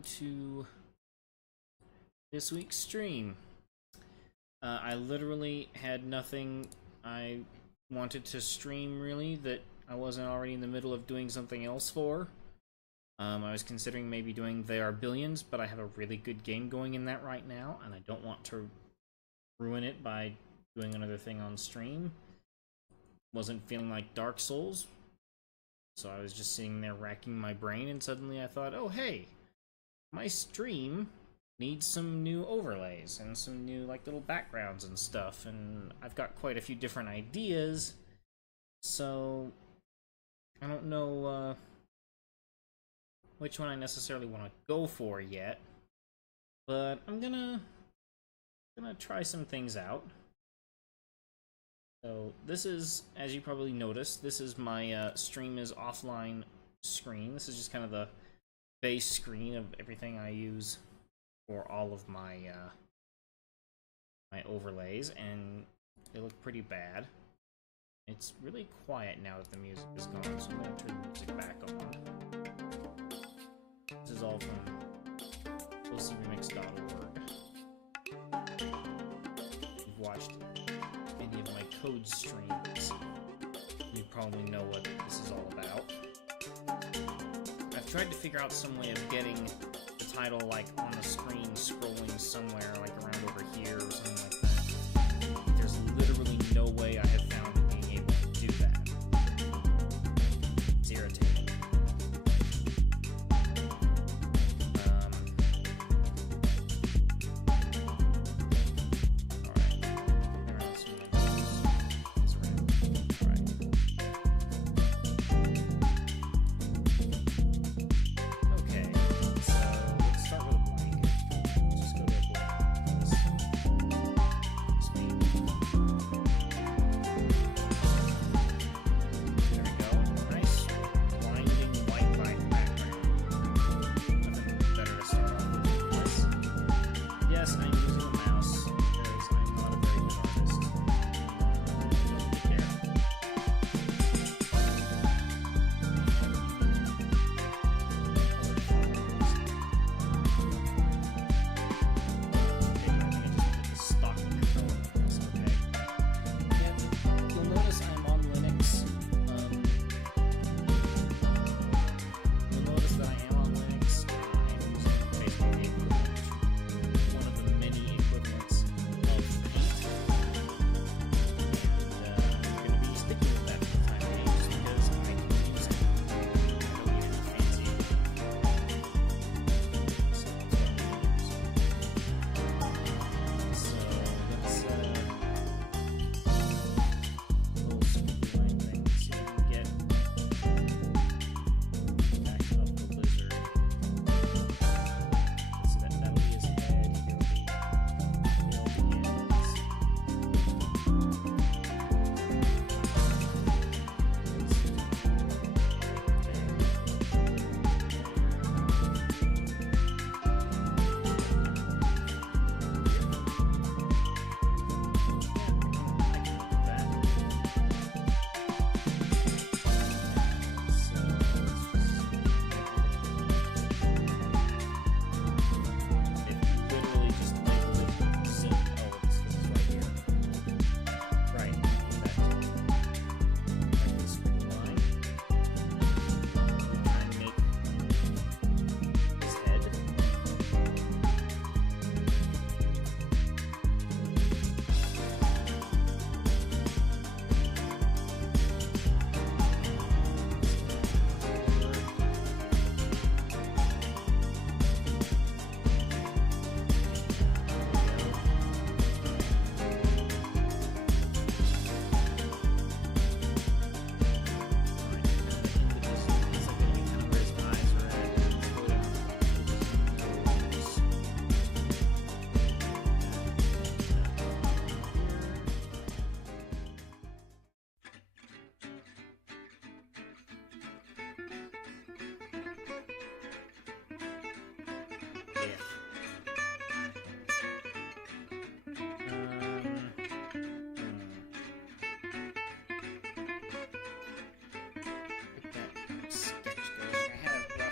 welcome to this week's stream. I literally had nothing I wanted to stream, really, that I wasn't already in the middle of doing something else for. I was considering maybe doing They Are Billions, but I have a really good game going in that right now, and I don't want to ruin it by doing another thing on stream. Wasn't feeling like Dark Souls, so I was just sitting there racking my brain, and suddenly I thought, oh hey, my stream needs some new overlays and some new like little backgrounds and stuff, and I've got quite a few different ideas, so I don't know which one I necessarily want to go for yet, but I'm gonna try some things out. So this is, as you probably noticed, this is my stream is offline screen. This is just kind of the base screen of everything I use for all of my my overlays, and they look pretty bad. It's really quiet now that the music is gone, so I'm going to turn the music back on. This is all from ocremix.org. If you've watched any of my code streams, you probably know what this is all about. I've tried to figure out some way of getting the title like on the screen scrolling somewhere like around over here or something like that. There's literally no way I have found of being able to do that. It's irritating.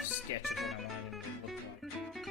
Sketch of what I wanted him to look like.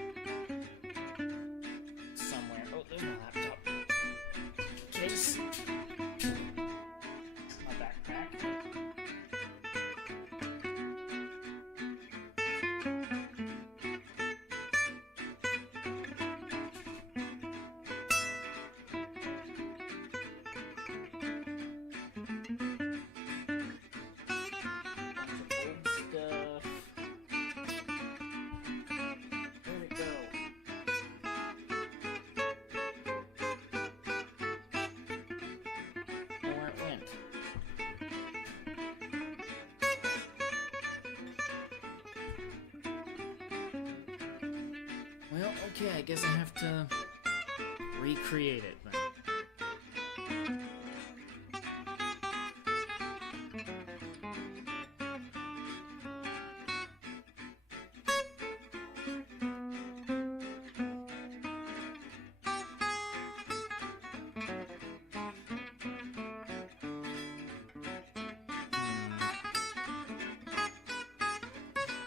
Well, okay, I guess I have to recreate it then.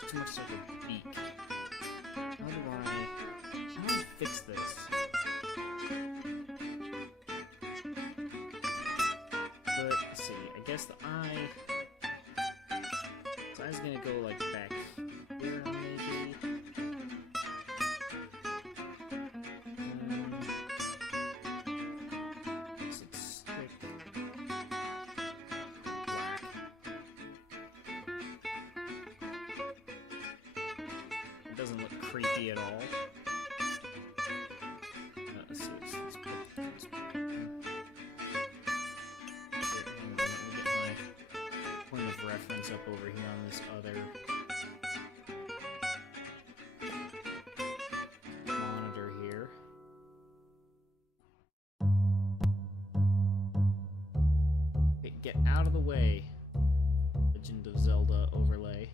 Too much like a beak. How do I fix this? But let's see. I guess the eye. So eye's gonna go like back here, maybe. Guess it's stick. Black. It doesn't look creepy at all. Let's see. Let's put this back. Here, hang on, let me get my point of reference up over here on this other monitor here. Okay, get out of the way, Legend of Zelda overlay.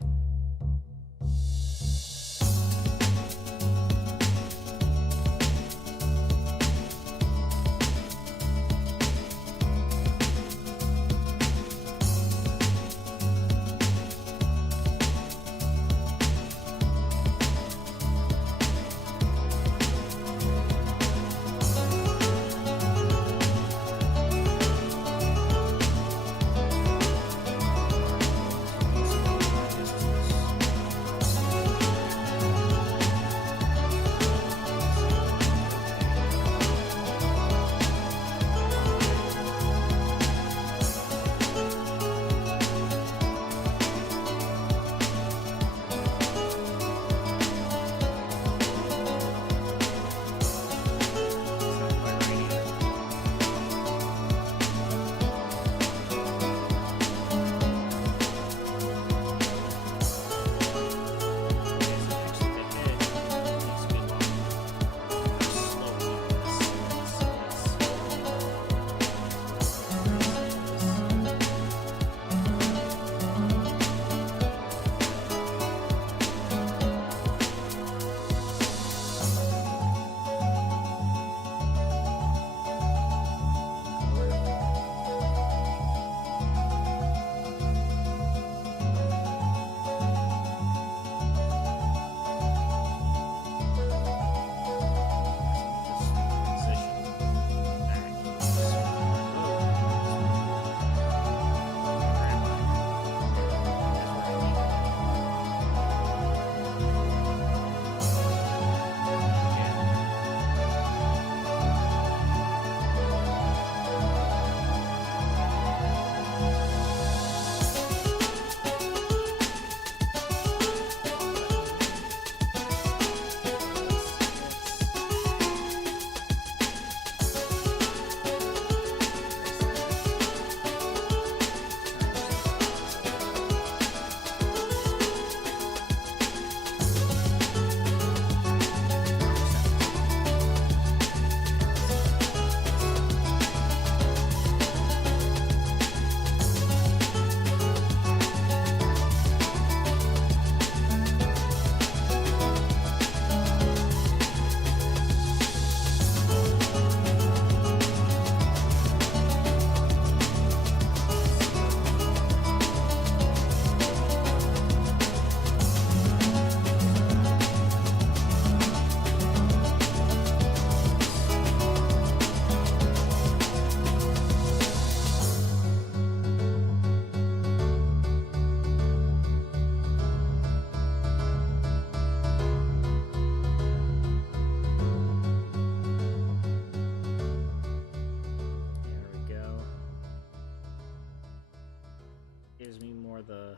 The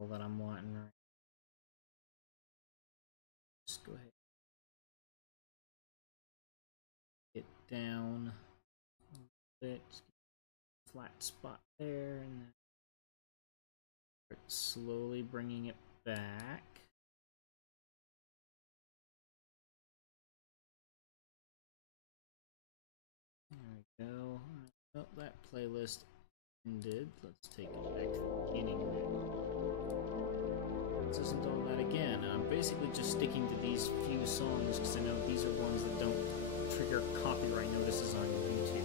level that I'm wanting right. Just go ahead. Get down a little bit. Flat spot there, and then start slowly bringing it back. Go. Oh, that playlist ended. Let's take it back to the beginning then. This isn't all that again. I'm basically just sticking to these few songs because I know these are ones that don't trigger copyright notices on YouTube.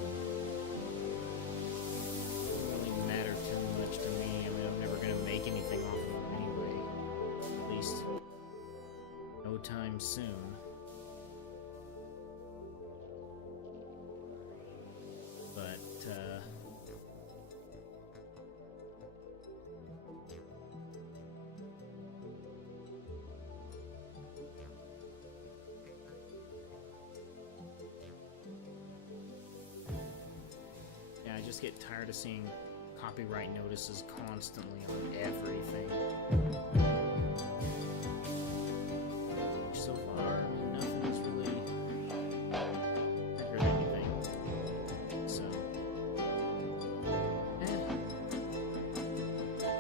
Doesn't really matter too much to me. I mean, I'm never gonna make anything off of them anyway. At least no time soon. But, yeah, I just get tired of seeing copyright notices constantly on everything. So far, I mean, nothing has really triggered anything. So,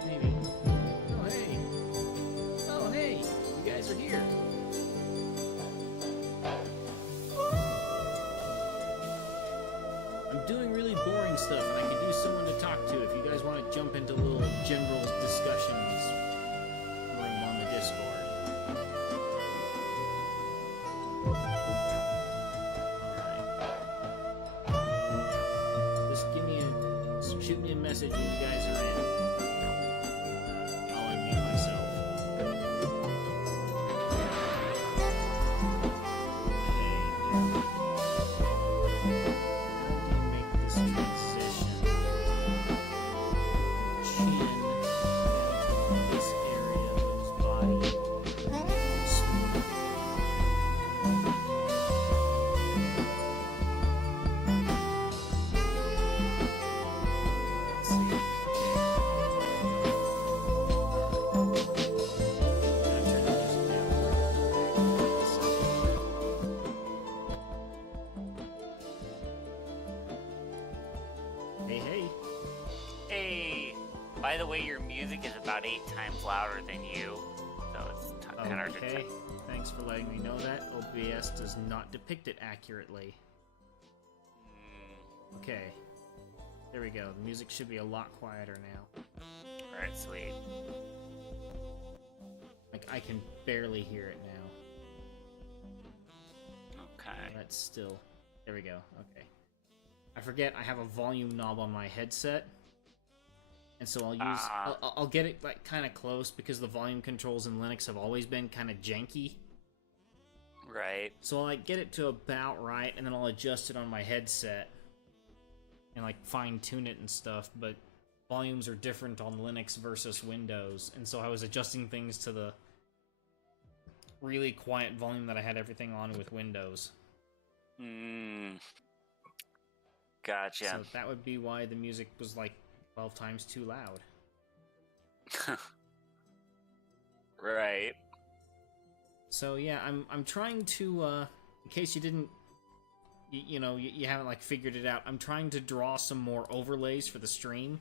maybe. Oh, hey! Oh, hey! You guys are here! I'm doing really boring stuff, and I can do someone to talk to if you guys want to jump into little general discussions room on the Discord. Alright. Just shoot me a message when you guys are in. I'll unmute myself. By the way, your music is about 8 times louder than you, so it's kind of hard to tell. Thanks for letting me know that. OBS does not depict it accurately. Okay. There we go. The music should be a lot quieter now. Alright, sweet. Like, I can barely hear it now. Okay. That's still... There we go. Okay. I forget I have a volume knob on my headset. And so I'll use... I'll get it, like, kind of close because the volume controls in Linux have always been kind of janky. Right. So I'll, like, get it to about right, and then I'll adjust it on my headset. And, like, fine-tune it and stuff, but volumes are different on Linux versus Windows. And so I was adjusting things to the really quiet volume that I had everything on with Windows. Gotcha. So that would be why the music was, like, 12 times too loud. Right. So yeah, I'm trying to in case you didn't you haven't like figured it out, I'm trying to draw some more overlays for the stream.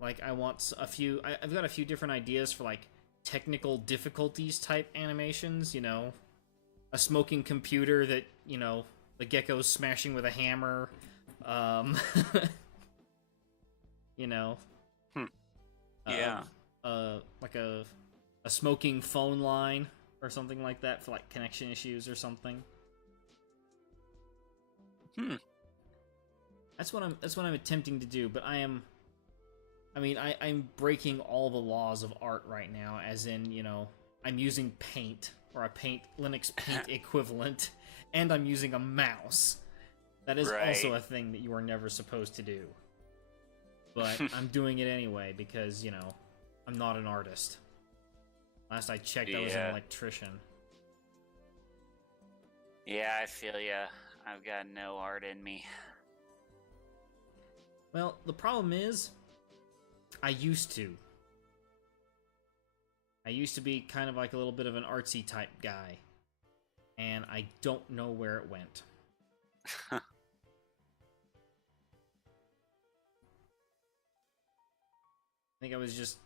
Like I want I've got a few different ideas for like technical difficulties type animations, a smoking computer that, the gecko's smashing with a hammer, Yeah. Like a smoking phone line or something like that for like connection issues or something. That's what I'm attempting to do, but I'm breaking all the laws of art right now, as in, I'm using Paint, or a Linux Paint equivalent, and I'm using a mouse. That is also a thing that you are never supposed to do. But I'm doing it anyway because, I'm not an artist. Last I checked, I was an electrician. Yeah, I feel ya. I've got no art in me. Well, the problem is, I used to. I used to be kind of like a little bit of an artsy type guy. And I don't know where it went. I think I was just...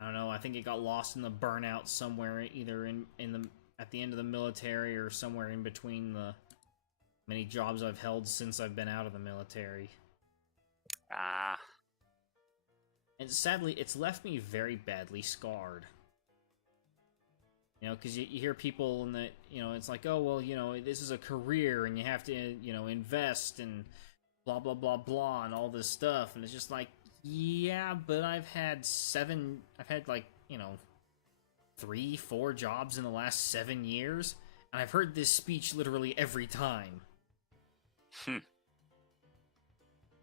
I don't know, I think it got lost in the burnout somewhere, either at the end of the military or somewhere in between the many jobs I've held since I've been out of the military. Ah. And sadly, it's left me very badly scarred. You know, because you hear people in the, you know, it's like, oh, well, you know, this is a career and you have to, you know, invest and blah, blah, blah, blah, and all this stuff. And it's just like, yeah, but I've had like, you know, 3, 4 jobs in the last 7 years. And I've heard this speech literally every time.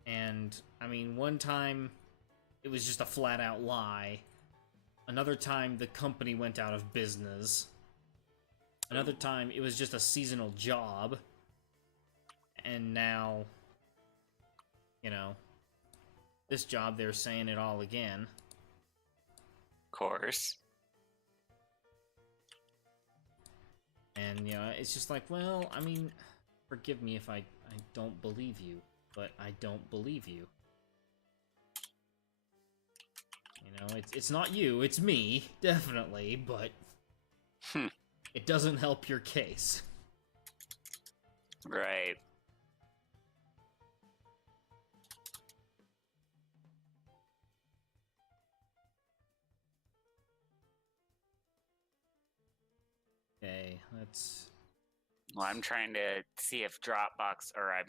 And, I mean, one time it was just a flat out lie. Another time the company went out of business. Another time it was just a seasonal job. And now, you know, this job they're saying it all again. Of course. And, you know, it's just like, well, I mean, forgive me if I don't believe you, but I don't believe you. You know, it's not you, it's me, definitely, but it doesn't help your case. Right. Okay, let's... Well, I'm trying to see if OneDrive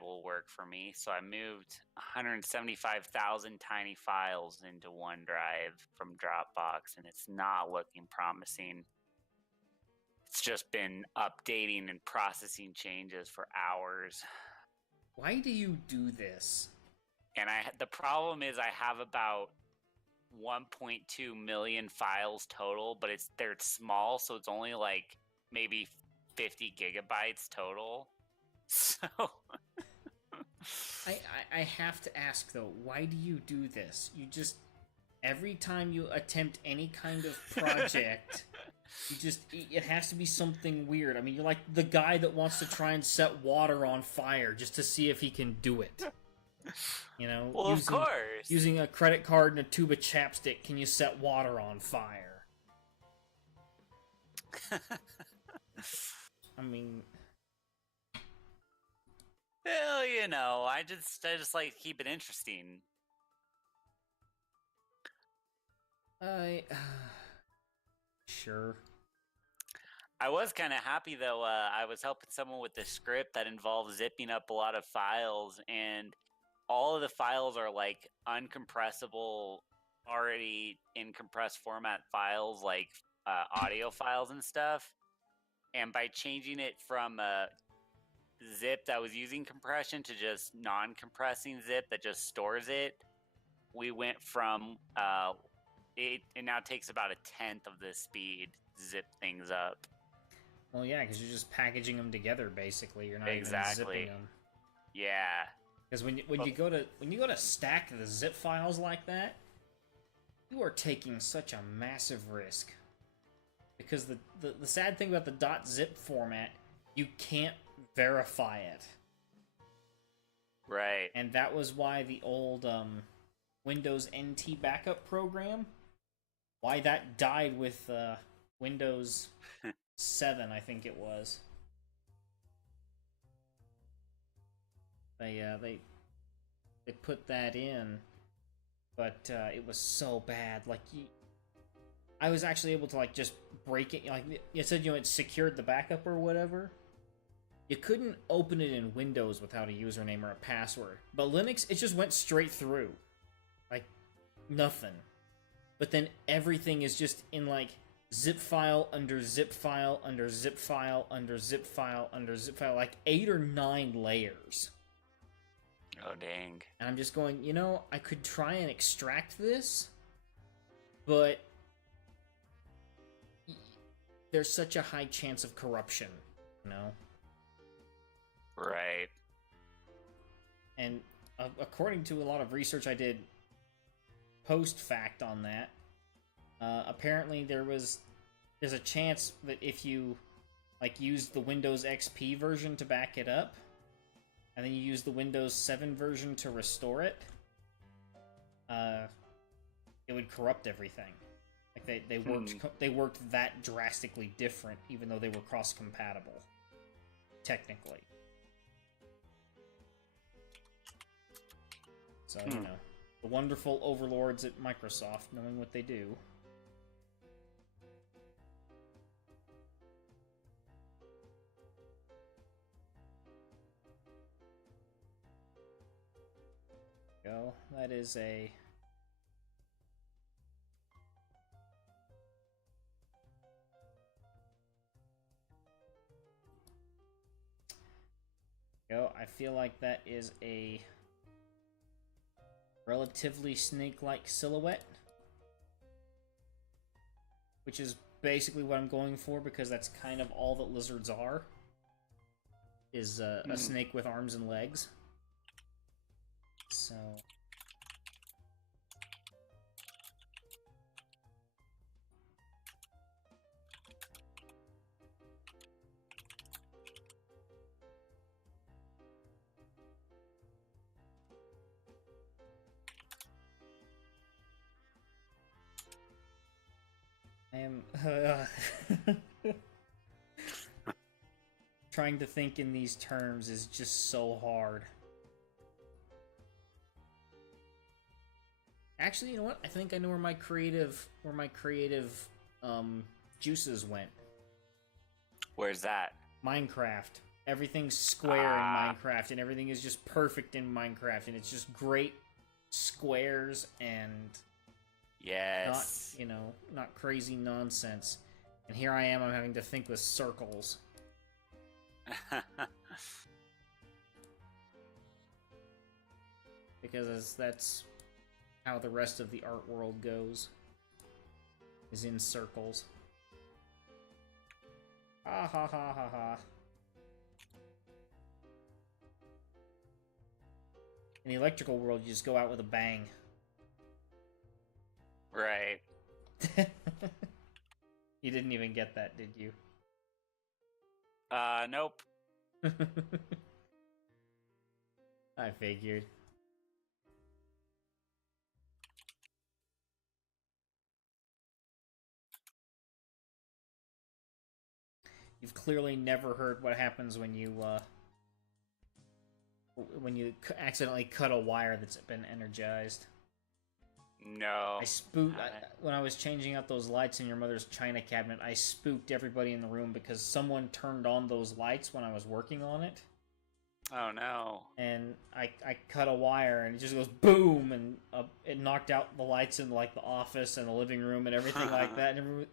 will work for me. So I moved 175,000 tiny files into OneDrive from Dropbox, and it's not looking promising. It's just been updating and processing changes for hours. Why do you do this? And the problem is I have about 1.2 million files total, but they're small, so it's only like maybe 50 gigabytes total. So I have to ask though, why do you do this? You just, every time you attempt any kind of project, it has to be something weird. I mean, you're like the guy that wants to try and set water on fire just to see if he can do it. You know, well, of course. Using a credit card and a tube of chapstick, can you set water on fire? I mean, well, you know, I just like to keep it interesting. Sure. I was kind of happy though. I was helping someone with the script that involves zipping up a lot of files, and all of the files are like uncompressible, already in compressed format files, like audio files and stuff. And by changing it from zip that was using compression to just non-compressing zip that just stores it, we went from it now takes about 1/10 of the speed to zip things up. Well, yeah, because you're just packaging them together, basically. You're not exactly. even zipping them. Yeah. Because when you go to stack the zip files like that, you are taking such a massive risk. Because the sad thing about the .zip format, you can't verify it. Right. And that was why the old Windows NT backup program, why that died with Windows 7, I think it was. They put that in, but it was so bad. Like, I was actually able to like just break it. Like you said, you know, it secured the backup or whatever. You couldn't open it in Windows without a username or a password, but Linux, it just went straight through, like nothing. But then everything is just in like zip file under zip file under zip file under zip file under zip file, like 8 or 9 layers. Oh, dang. And I'm just going, you know, I could try and extract this, but there's such a high chance of corruption, you know? Right. And according to a lot of research I did post-fact on that, apparently there's a chance that if you like use the Windows XP version to back it up, and then you use the Windows 7 version to restore it, it would corrupt everything. Like they worked that drastically different, even though they were cross-compatible. technically. So, you know, the wonderful overlords at Microsoft knowing what they do. Go. That is a... Go. I feel like that is a relatively snake-like silhouette, which is basically what I'm going for because that's kind of all that lizards are, is a snake with arms and legs. So... I am trying to think in these terms is just so hard. Actually, you know what? I think I know where my creative juices went. Where's that? Minecraft. Everything's square in Minecraft, and everything is just perfect in Minecraft, and it's just great squares and yes, not, you know, not crazy nonsense. And here I am, I'm having to think with circles. Because that's how the rest of the art world goes. Is in circles. Ha ha ha ha ha. In the electrical world, you just go out with a bang. Right. You didn't even get that, did you? Nope. I figured. You've clearly never heard what happens when you accidentally cut a wire that's been energized. No. I spooked when I was changing out those lights in your mother's china cabinet. I spooked everybody in the room because someone turned on those lights when I was working on it. Oh no. And I cut a wire and it just goes boom, and it knocked out the lights in like the office and the living room and everything like that. And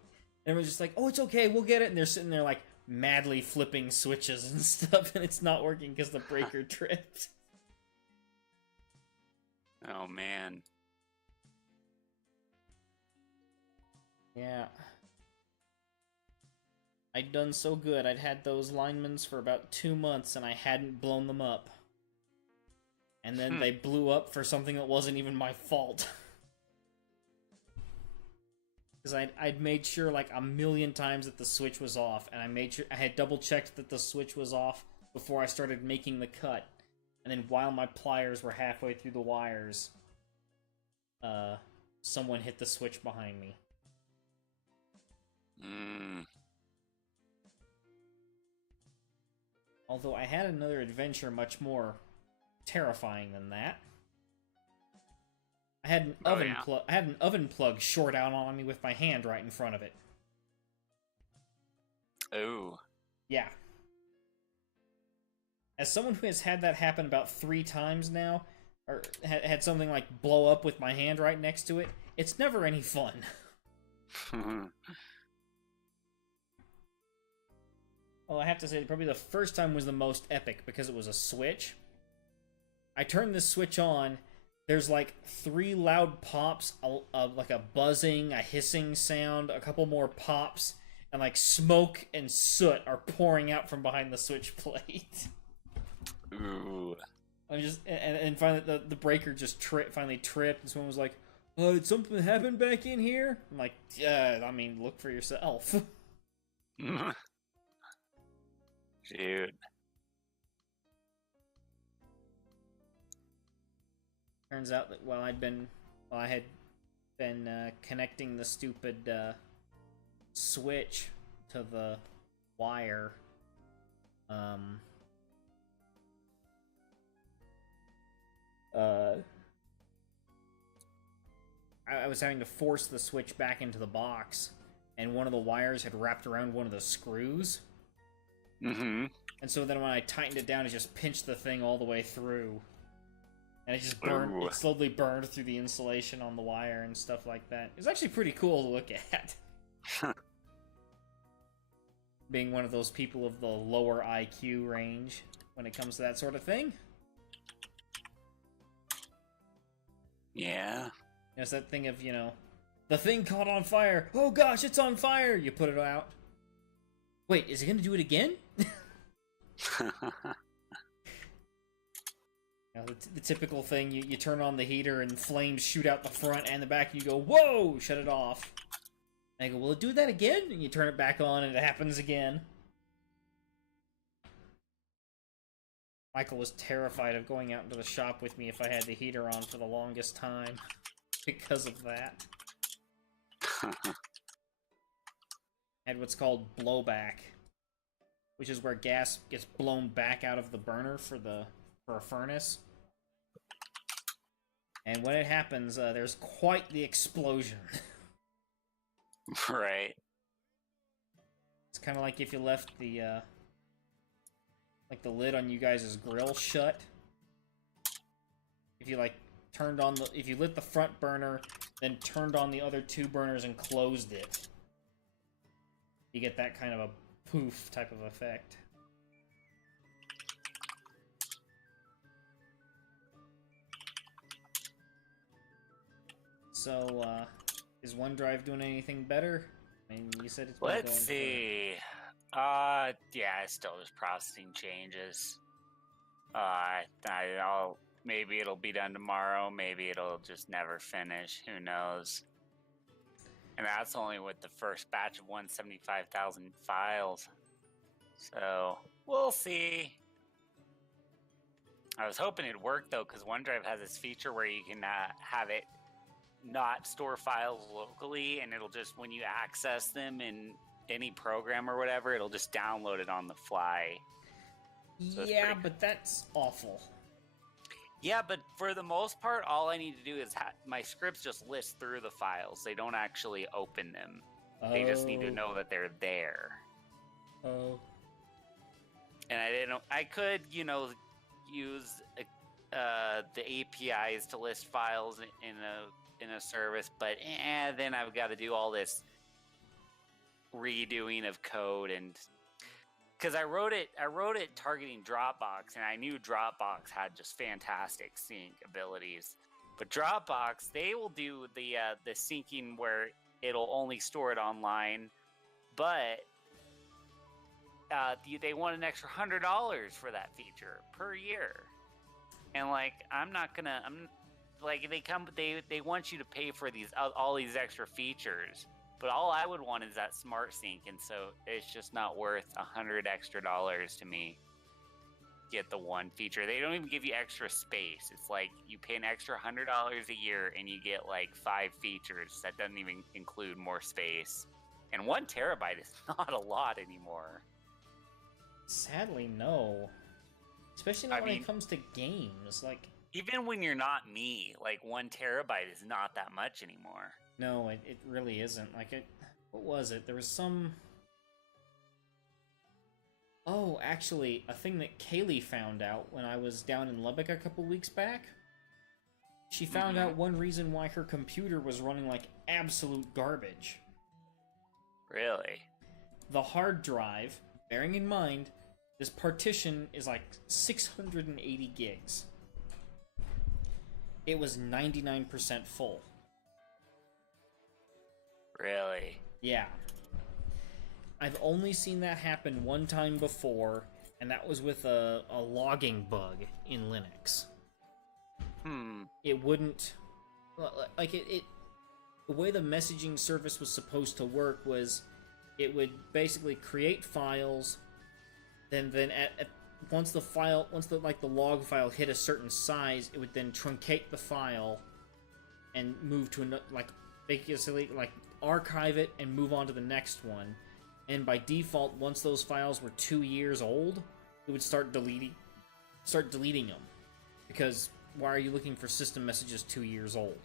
everyone's just like, "Oh, it's okay, we'll get it." And they're sitting there like madly flipping switches and stuff, and it's not working because the breaker tripped. Oh man. Yeah. I'd done so good. I'd had those linemans for about 2 months and I hadn't blown them up. And then they blew up for something that wasn't even my fault. Because I'd made sure like a million times that the switch was off, and I made sure I had double checked that the switch was off before I started making the cut. And then while my pliers were halfway through the wires, someone hit the switch behind me. Although I had another adventure much more terrifying than that. I had an oven plug short out on me with my hand right in front of it. Oh. Yeah. As someone who has had that happen about 3 times now, or had something like blow up with my hand right next to it, it's never any fun. Well, I have to say, probably the first time was the most epic because it was a switch. I turned this switch on. There's like 3 loud pops, like a buzzing, a hissing sound, a couple more pops, and like smoke and soot are pouring out from behind the switch plate. Ooh. I'm just and finally the breaker just finally tripped, and someone was like, "Oh, did something happen back in here?" I'm like, "Yeah, I mean, look for yourself." Dude. Turns out that while I had been connecting the stupid switch to the wire, Um, uh, I was having to force the switch back into the box, and one of the wires had wrapped around one of the screws. Mm-hmm. And so then when I tightened it down, it just pinched the thing all the way through. And it just burned, Ooh. it slowly burned through the insulation on the wire and stuff like that. It's actually pretty cool to look at. Being one of those people of the lower IQ range when it comes to that sort of thing. Yeah. It's that thing of, the thing caught on fire. Oh gosh, it's on fire! You put it out. Wait, is it gonna do it again? The typical thing, you turn on the heater and flames shoot out the front and the back, and you go, whoa, shut it off. And I go, will it do that again? And you turn it back on and it happens again. Michael was terrified of going out into the shop with me if I had the heater on for the longest time because of that. Had what's called blowback, which is where gas gets blown back out of the burner for a furnace. And when it happens, there's quite the explosion. Right. It's kind of like if you left the lid on you guys' grill shut. If you if you lit the front burner, then turned on the other two burners and closed it, you get that kind of a poof type of effect. So, is OneDrive doing anything better? I mean, you said it's been Let's going see. Yeah, it's still just processing changes. I'll maybe it'll be done tomorrow. Maybe it'll just never finish. Who knows? And that's only with the first batch of 175,000 files. So we'll see. I was hoping it'd work though, because OneDrive has this feature where you can have it not store files locally, and it'll just, when you access them in any program or whatever, it'll just download it on the fly. So yeah, but that's awful. Yeah, but for the most part, all I need to do is my scripts just list through the files. They don't actually open them. They just need to know that they're there. Oh. And I could, use the APIs to list files in a service, but then I've got to do all this redoing of code, and because I wrote it targeting Dropbox, and I knew Dropbox had just fantastic sync abilities. But Dropbox, they will do the syncing where it'll only store it online, but they want an extra $100 for that feature per year, and they want you to pay for all these extra features. But all I would want is that smart sync, and so it's just not worth $100 extra to me. Get the one feature. They don't even give you extra space. It's like you pay an extra $100 a year and you get like 5 features. That doesn't even include more space. And 1 terabyte is not a lot anymore. Sadly, no. Especially not when it comes to games. Like, even when you're not me, like 1 terabyte is not that much anymore. No, it really isn't. Like, what was it? There was some... Oh, actually, a thing that Kaylee found out when I was down in Lubbock a couple weeks back. She found out one reason why her computer was running like absolute garbage. Really? The hard drive, bearing in mind, this partition is like 680 gigs. It was 99% full. Really? Yeah. I've only seen that happen one time before, and that was with a logging bug in Linux. It wouldn't... Like, the way the messaging service was supposed to work was it would basically create files, then once the log file hit a certain size, it would then truncate the file and move to another, basically archive it and move on to the next one. And by default, once those files were 2 years old, it would start deleting them. Because why are you looking for system messages 2 years old?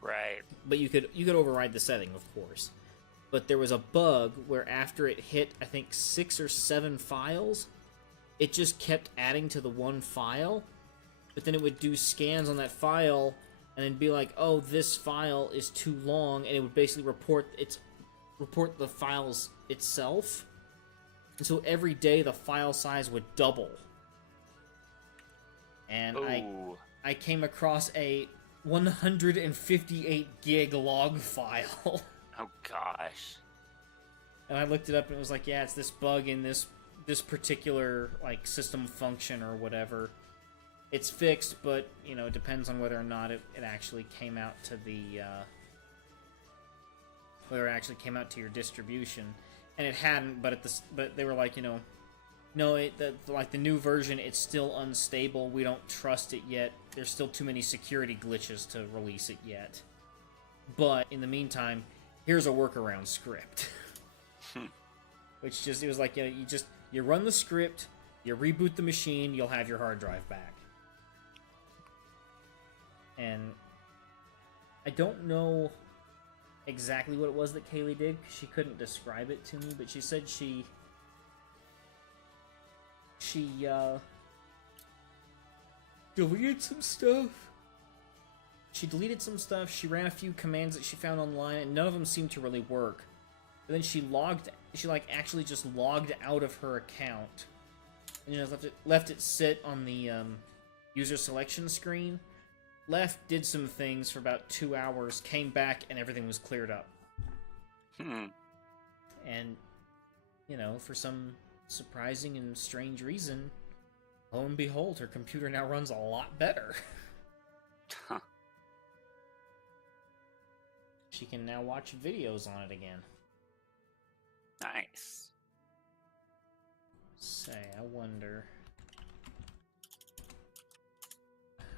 Right. But you could override the setting, of course. But there was a bug where after it hit, I think 6 or 7 files, it just kept adding to the one file. But then it would do scans on that file and then be like, "Oh, this file is too long," and it would basically report the files itself. And so every day the file size would double. And Ooh. I came across a 158 gig log file. Oh gosh. And I looked it up and it was like, yeah, it's this bug in this particular like system function or whatever. It's fixed, but you know, it depends on whether or not it actually came out to the whether it actually came out to your distribution. And it hadn't, but they were like, you know, no, like the new version, it's still unstable. We don't trust it yet. There's still too many security glitches to release it yet. But in the meantime, here's a workaround script. Which it was like, you know, you run the script, you reboot the machine, you'll have your hard drive back. And I don't know exactly what it was that Kaylee did, because she couldn't describe it to me, but she said she deleted some stuff. She deleted some stuff, she ran a few commands that she found online, and none of them seemed to really work. But then she actually just logged out of her account. And left it sit on the user selection screen. Did some things for about 2 hours, came back, and everything was cleared up. And, you know, for some surprising and strange reason, lo and behold, her computer now runs a lot better. Huh. She can now watch videos on it again. Nice. Say, I wonder...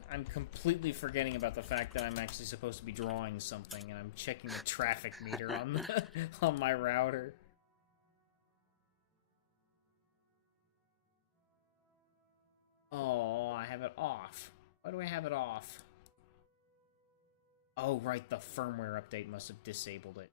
I'm completely forgetting about the fact that I'm actually supposed to be drawing something, and I'm checking the traffic meter on my router. Oh, I have it off. Why do I have it off? Oh, right, the firmware update must have disabled it.